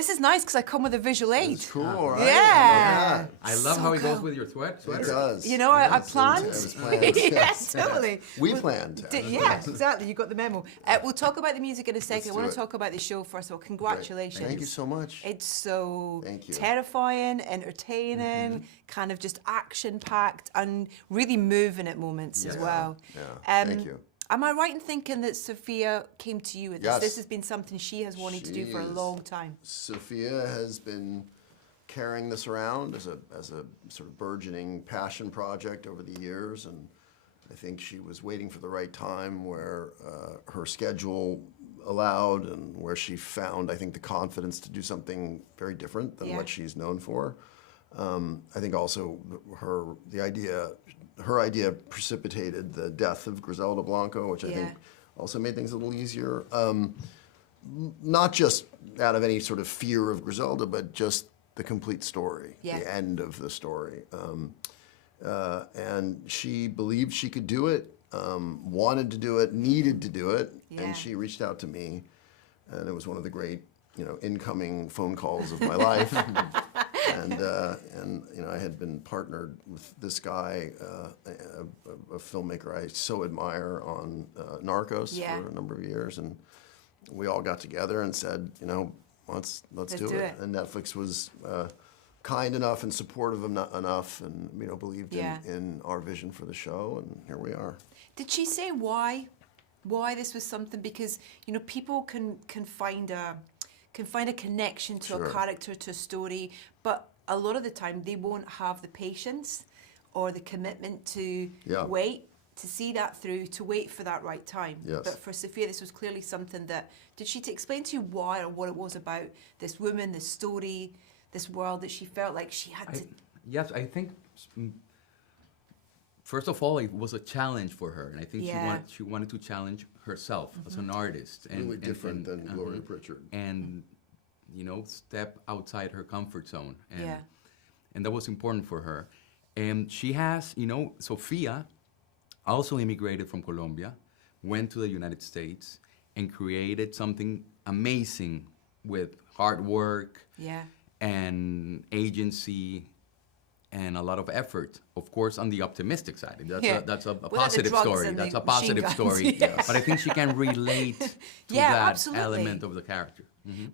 This is nice because I come with a visual aid. It's cool, right? Yeah. I love So how it goes cool. with your sweater. It does. You know, I Yes, planned. It was planned. Yes, totally. We planned. Yeah, exactly. You got the memo. We'll talk about the music in a second. I want do to it. talk about the show first of all. Congratulations. Thank you so much. It's so Thank you. terrifying, entertaining, kind of just action-packed and really moving at moments as well. Yeah, thank you. Am I right in thinking that Sofía came to you with this? Yes. This has been something she has wanted to do for a long time. Sofía has been carrying this around as a sort of burgeoning passion project over the years, and I think she was waiting for the right time where her schedule allowed and where she found, I think, the confidence to do something very different than what she's known for. I think also her idea precipitated the death of Griselda Blanco, which I think also made things a little easier. Not just out of any sort of fear of Griselda, but just the complete story, the end of the story. And she believed she could do it, wanted to do it, needed to do it, and she reached out to me, and it was one of the great, incoming phone calls of my life. And I had been partnered with this guy, a filmmaker I so admire, on Narcos for a number of years, and we all got together and said, let's do it. And Netflix was kind enough and supportive enough, and believed in our vision for the show, and here we are. Did she say why this was something? Because people can find a connection to a character, to a story, but a lot of the time they won't have the patience or the commitment to wait, to see that through, to wait for that right time. Yes. But for Sofía, this was clearly something that, did she explain to you why or what it was about this woman, this story, this world that she felt like she had to... Yes, I think, first of all, it was a challenge for her, and I think she wanted to challenge herself as an artist. And, Really different than Gloria Pritchard. And, step outside her comfort zone. And that was important for her. And she has, Sofía also immigrated from Colombia, went to the United States, and created something amazing with hard work and agency and a lot of effort. Of course, on the optimistic side. That's a positive story. That's a positive story. But I think she can relate to that element of the character.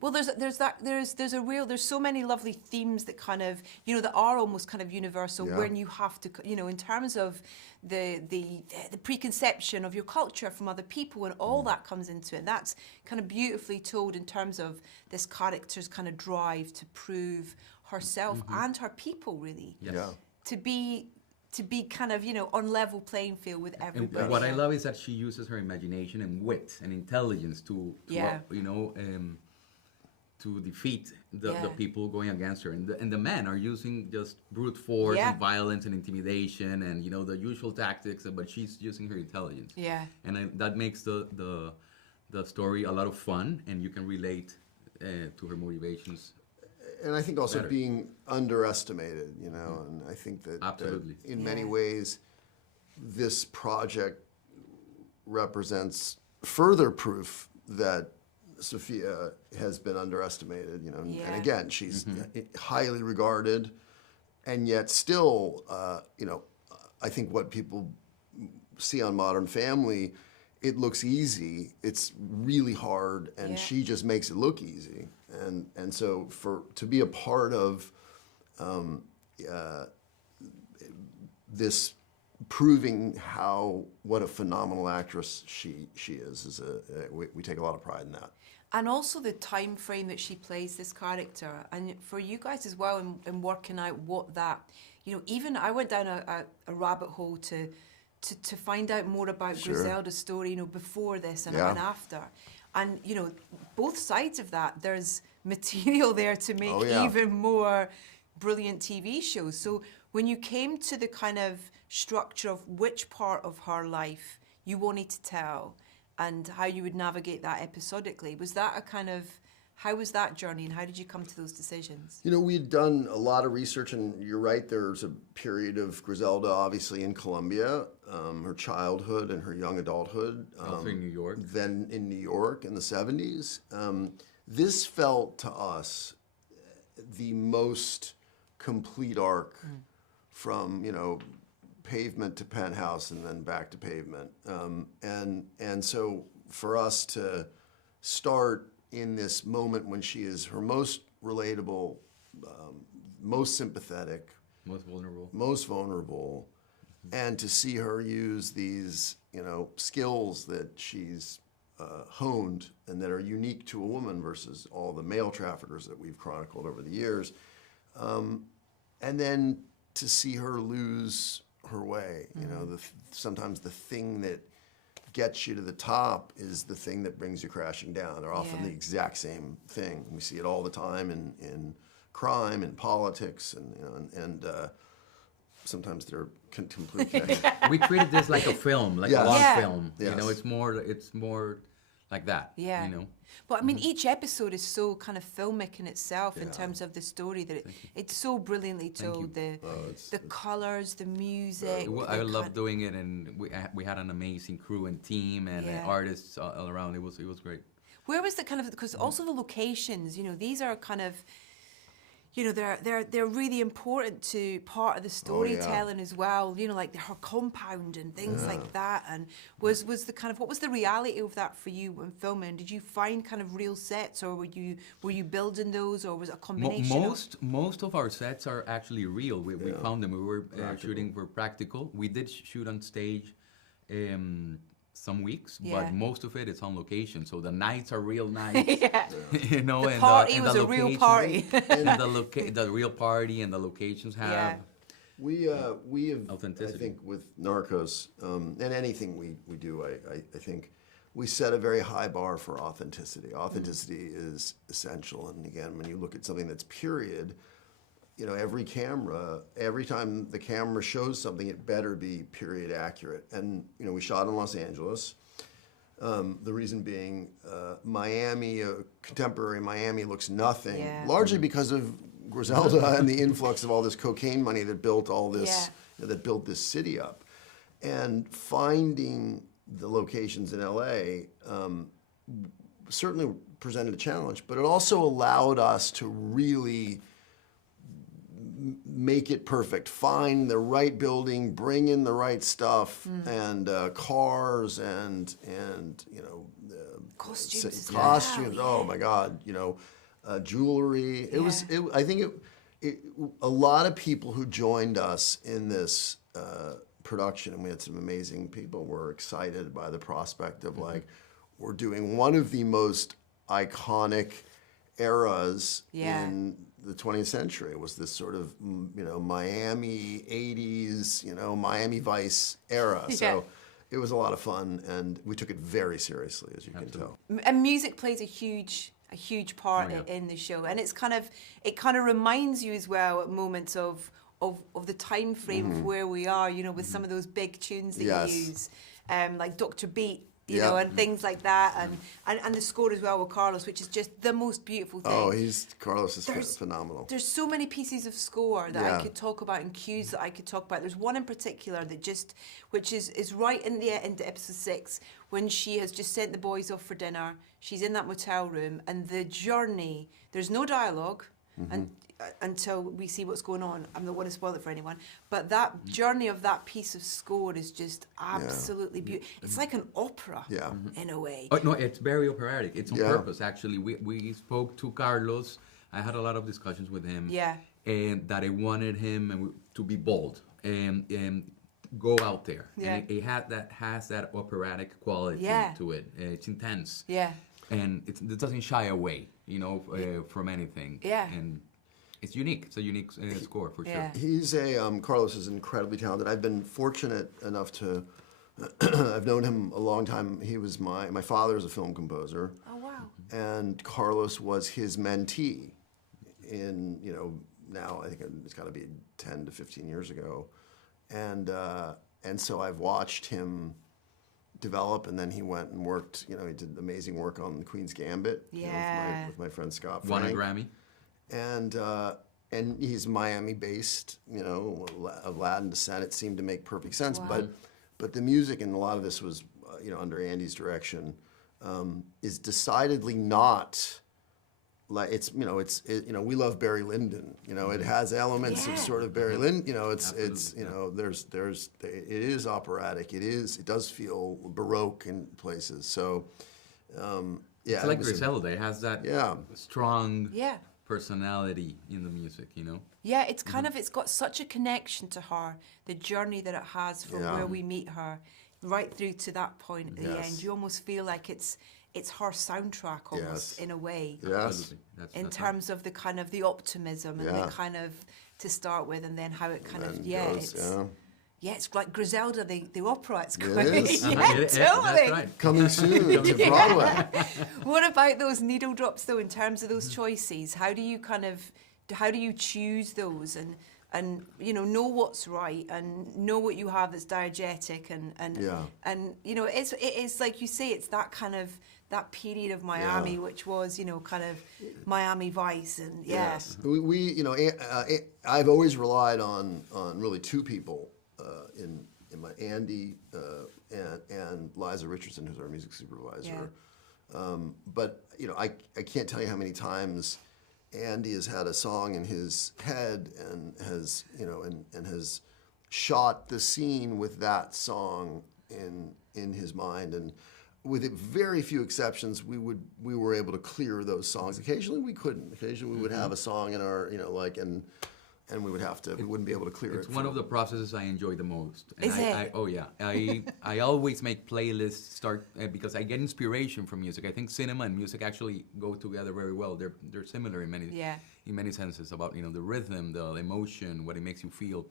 Well, there's so many lovely themes that kind of, that are almost kind of universal when you have to, in terms of the preconception of your culture from other people, and all that comes into it. And that's kind of beautifully told in terms of this character's kind of drive to prove herself and her people, really. Yes. To be kind of, on level playing field with everybody. And what I love is that she uses her imagination and wit and intelligence to defeat the people going against her. And the men are using just brute force and violence and intimidation and, the usual tactics, but she's using her intelligence. Yeah. And that makes the story a lot of fun, and you can relate to her motivations. And I think also being underestimated, and I think that in many ways, this project represents further proof that Sofía has been underestimated, and again, she's highly regarded, and yet still, I think what people see on Modern Family, it looks easy, it's really hard, and she just makes it look easy. And so to be a part of this proving what a phenomenal actress she is we take a lot of pride in that. And also the time frame that she plays this character, and for you guys as well in working out what that, even I went down a rabbit hole to find out more about Griselda's story, before this and after. And, both sides of that, there's material there to make even more brilliant TV shows. So when you came to the kind of structure of which part of her life you wanted to tell and how you would navigate that episodically, was that how was that journey, and how did you come to those decisions? We'd done a lot of research, and you're right, there's a period of Griselda, obviously, in Colombia, her childhood and her young adulthood. Also in New York. Then in New York in the 70s. this felt to us the most complete arc from, you know, pavement to penthouse and then back to pavement. And so for us to start in this moment when she is her most relatable, most sympathetic, most vulnerable, and to see her use these, you know, skills that she's honed and that are unique to a woman versus all the male traffickers that we've chronicled over the years, and then to see her lose her way. You know, sometimes the thing that gets you to the top is the thing that brings you crashing down. They're often the exact same thing. We see it all the time in crime and politics, and you know, and sometimes they're completely connected. We treated this like a film, like a long film. Yes. You know, it's more like that. Yeah. You know. But I mean, each episode is so kind of filmic in itself in terms of the story that it's so brilliantly told. The colors, the music. I love doing it, and we had an amazing crew and team and artists all around. It was great. Where was the kind of, because also the locations, you know, these are kind of, you know, they're really important to part of the storytelling as well. You know, like her compound and things like that. And was the kind of, what was the reality of that for you when filming? Did you find kind of real sets, or were you building those, or was it a combination? Most of our sets are actually real. We found them. We were shooting for practical. We did shoot on stage. Some weeks, but most of it is on location. So the nights are real nights. You know, the party was a real party. And the real party and the locations have. We have, authenticity. I think, with Narcos, and anything we do, I think we set a very high bar for authenticity. Authenticity is essential. And again, when you look at something that's period, you know, every time the camera shows something, it better be period accurate. And, you know, we shot in Los Angeles. The reason being, Miami, contemporary Miami looks nothing, largely because of Griselda and the influx of all this cocaine money that built all this, that built this city up. And finding the locations in LA certainly presented a challenge, but it also allowed us to really make it perfect, find the right building, bring in the right stuff, and cars and you know, costumes. Oh my God, you know, jewelry. I think a lot of people who joined us in this production, and we had some amazing people, were excited by the prospect of like, we're doing one of the most iconic eras in the 20th century. It was this sort of, you know, Miami 80s, you know, Miami Vice era. So it was a lot of fun, and we took it very seriously, as you can tell. And music plays a huge part in the show, and it kind of reminds you as well at moments of the time frame of where we are, you know, with some of those big tunes that you use, like Dr. Beat, you know, and things like that, and the score as well with Carlos, which is just the most beautiful thing. Oh, Carlos is phenomenal. There's so many pieces of score that I could talk about, and cues that I could talk about. There's one in particular that which is right in the end of episode 6, when she has just sent the boys off for dinner. She's in that motel room, and the journey, there's no dialogue, and until we see what's going on. I'm not going to spoil it for anyone, but that journey of that piece of score is just absolutely beautiful. It's like an opera in a way. Oh, no, it's very operatic. It's on purpose, actually. We spoke to Carlos. I had a lot of discussions with him. And that I wanted him to be bold and go out there. And it has that operatic quality to it. It's intense. And it doesn't shy away, you know, from anything. And it's unique. It's a unique score, for sure. He's Carlos is incredibly talented. I've been fortunate enough to, I've known him a long time. He was my father's a film composer. Oh, wow. And Carlos was his mentee in, you know, now I think it's got to be 10 to 15 years ago. And so I've watched him develop, and then he went and worked, you know, he did amazing work on Queen's Gambit you know, with my friend Scott Frank. Won a Grammy. And he's Miami-based, you know, of Latin descent. It seemed to make perfect sense. Wow. But the music, and a lot of this was, you know, under Andy's direction, is decidedly not like it's we love Barry Lyndon. It has elements of sort of Barry Lyndon. It's it is operatic. It does feel Baroque in places. So it's like Griselda. It has that strong personality in the music. Yeah, it's kind of, it's got such a connection to her, the journey that it has from where we meet her right through to that point at the end. You almost feel like it's her soundtrack almost in a way. Yes. In terms of the kind of the optimism and the kind of to start with, and then how it kind of it's like Griselda, the opera. It's quite totally. That's right. Coming soon to Broadway. What about those needle drops though? In terms of those choices, how do you choose those and know what's right and know what you have that's diegetic and it is like you say, it's that kind of that period of Miami, which was kind of Miami Vice and Yes. We I've always relied on really two people in my Andy and Liza Richardson, who's our music supervisor. But I can't tell you how many times Andy has had a song in his head and has has shot the scene with that song in his mind, and with very few exceptions, we were able to clear those songs. Occasionally we couldn't. Occasionally we would have a song in our and we wouldn't be able to clear it. It's one of the processes I enjoy the most. And Is it? I always make playlists because I get inspiration from music. I think cinema and music actually go together very well. They're similar in many senses about the rhythm, the emotion, what it makes you feel.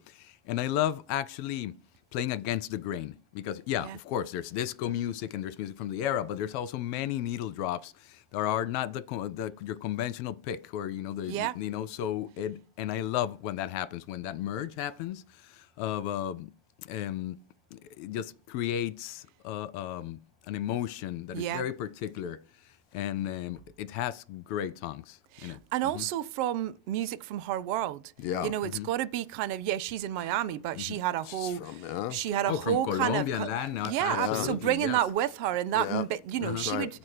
And I love actually playing against the grain because of course there's disco music and there's music from the era, but there's also many needle drops that are not your conventional pick or so and I love when that happens, when that merge happens of it just creates an emotion that is very particular, and it has great songs in it. And also from music from her world. It's got to be kind of, she's in Miami, but she had a whole whole kind of so bringing that with her, and that she would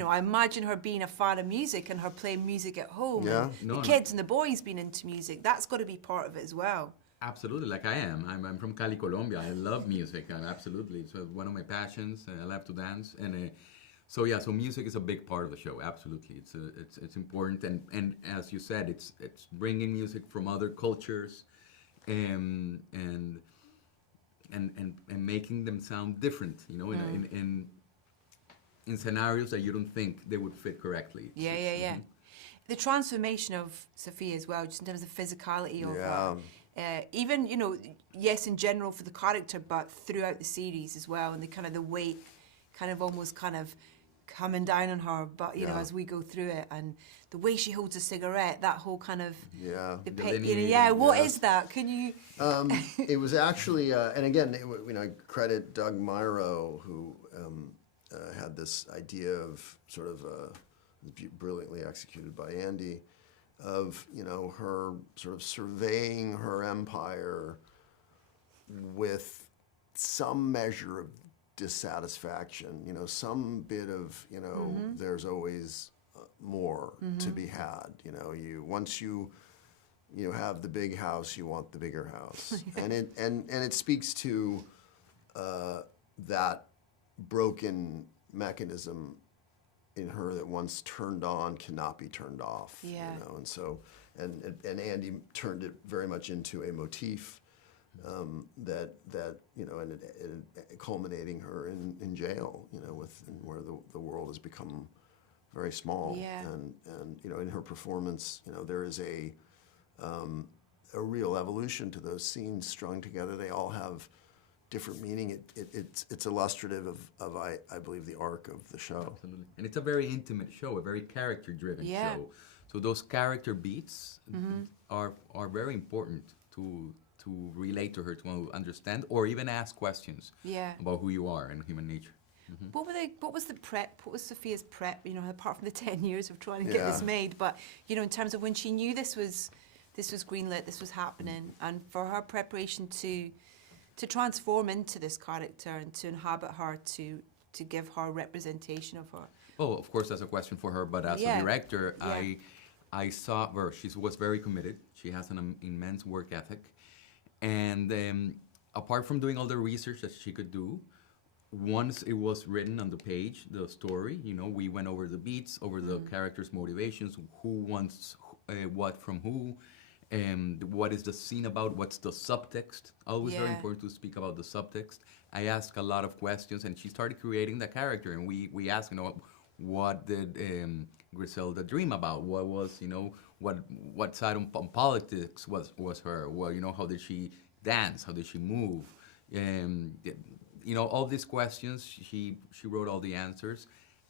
I imagine her being a fan of music and her playing music at home. And the kids and the boys being into music. That's got to be part of it as well. Absolutely, like I am. I'm from Cali, Colombia. I love music. Absolutely, it's one of my passions. I love to dance, and so music is a big part of the show. Absolutely, it's important. And as you said, it's bringing music from other cultures, and making them sound different. In scenarios that you don't think they would fit correctly. The transformation of Sofía as well, just in terms of physicality of her. Even, yes, in general for the character, but throughout the series as well, and the weight kind of almost kind of coming down on her, but, as we go through it, and the way she holds a cigarette, that whole kind of... What is that? Can you... It was actually, and again, I credit Doug Myro, who... had this idea of sort of brilliantly executed by Andy, of her sort of surveying her empire with some measure of dissatisfaction, some bit of there's always more to be had. Once you have the big house, you want the bigger house, and it speaks to that broken mechanism in her that once turned on cannot be turned off. And so and Andy turned it very much into a motif that and it culminating her in jail, where the world has become very small. And in her performance, there is a real evolution to those scenes strung together. They all have different meaning. It's illustrative of I believe the arc of the show. Absolutely, and it's a very intimate show, a very character-driven show. So those character beats are very important to relate to her, to understand, or even ask questions about who you are and human nature. What was the prep? What was Sofía's prep? Apart from the 10 years of trying to get this made, but in terms of when she knew this was greenlit, this was happening, and for her preparation to transform into this character and to inhabit her, to give her representation of her. Oh, of course, that's a question for her. But as a director, I saw her. She was very committed. She has an immense work ethic, and apart from doing all the research that she could do, once it was written on the page, the story, we went over the beats, over the characters' motivations, who wants what from who, and what is the scene about, what's the subtext. Always very important to speak about the subtext. I asked a lot of questions, and she started creating the character, and we asked, what did Griselda dream about? What was, what side on politics was her? Well, how did she dance? How did she move? All these questions, she wrote all the answers,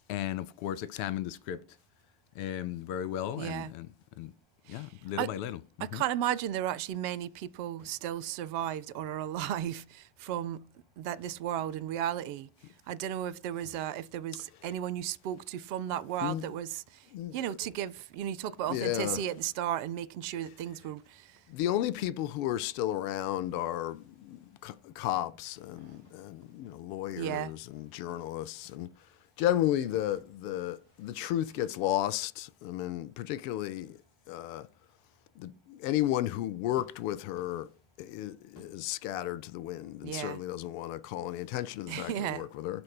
and of course examined the script very well, and little by little. I can't imagine there are actually many people still survived or are alive from this world in reality. I don't know if there was anyone you spoke to from that world that was, to give, you talk about authenticity at the start and making sure that things were. The only people who are still around are cops and lawyers and journalists, and generally the truth gets lost. I mean, particularly anyone who worked with her is scattered to the wind and certainly doesn't want to call any attention to the fact that they work with her.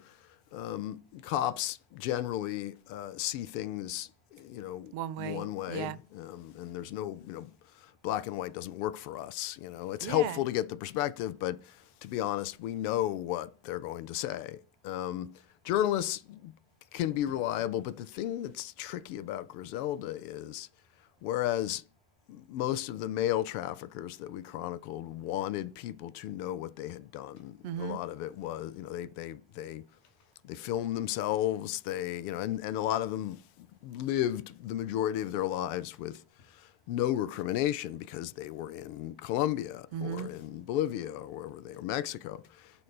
Cops generally see things, one way, and there's no, black and white doesn't work for us. It's helpful to get the perspective, but to be honest, we know what they're going to say. Journalists can be reliable, but the thing that's tricky about Griselda is, whereas most of the male traffickers that we chronicled wanted people to know what they had done. A lot of it was, they filmed themselves. And a lot of them lived the majority of their lives with no recrimination because they were in Colombia or in Bolivia or wherever they were, Mexico.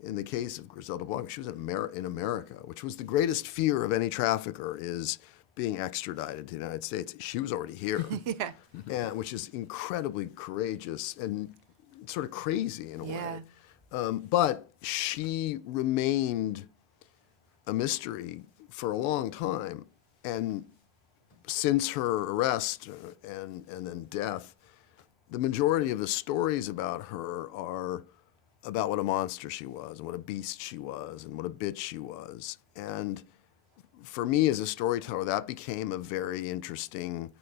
In the case of Griselda Blanco, she was in America, which was the greatest fear of any trafficker, is being extradited to the United States. She was already here, and which is incredibly courageous and sort of crazy in a way. But she remained a mystery for a long time, and since her arrest and then death, the majority of the stories about her are about what a monster she was and what a beast she was and what a bitch she was. And for me as a storyteller, that became a very interesting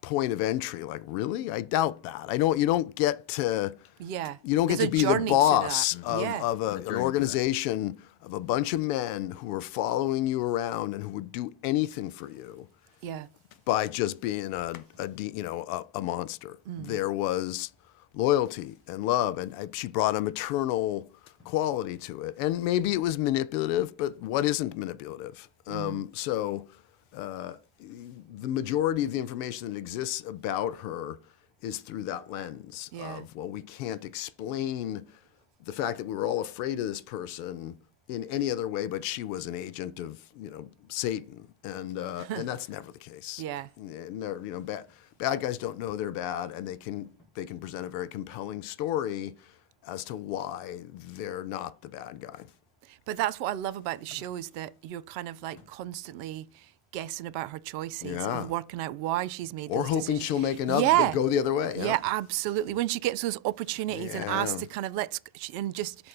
point of entry. Like, really? I doubt that. You don't get to be the boss of an organization of a bunch of men who are following you around and who would do anything for you by just being a monster. There was loyalty and love, and she brought a maternal quality to it. And maybe it was manipulative, but what isn't manipulative? So the majority of the information that exists about her is through that lens of, well, we can't explain the fact that we were all afraid of this person in any other way, but she was an agent of, Satan, and that's never the case. Bad guys don't know they're bad, and they can present a very compelling story as to why they're not the bad guy. But that's what I love about the show, is that you're kind of like constantly guessing about her choices and working out why she's made those hoping decisions. she'll make enough that go the other way. Yeah, absolutely. When she gets those opportunities and asks to kind of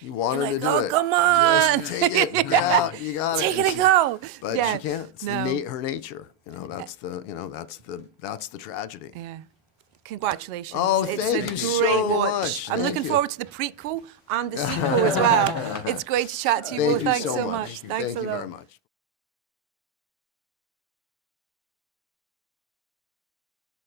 you want her to do it. Come on, just take it. You got it. Take it and go. But she can't. It's her nature. That's the tragedy. Yeah. Congratulations. Oh, it's thank a you great so watch. much. I'm looking forward to the prequel and the sequel as well. It's great to chat to you both. Thanks so much. Thanks a lot. Thank you very much.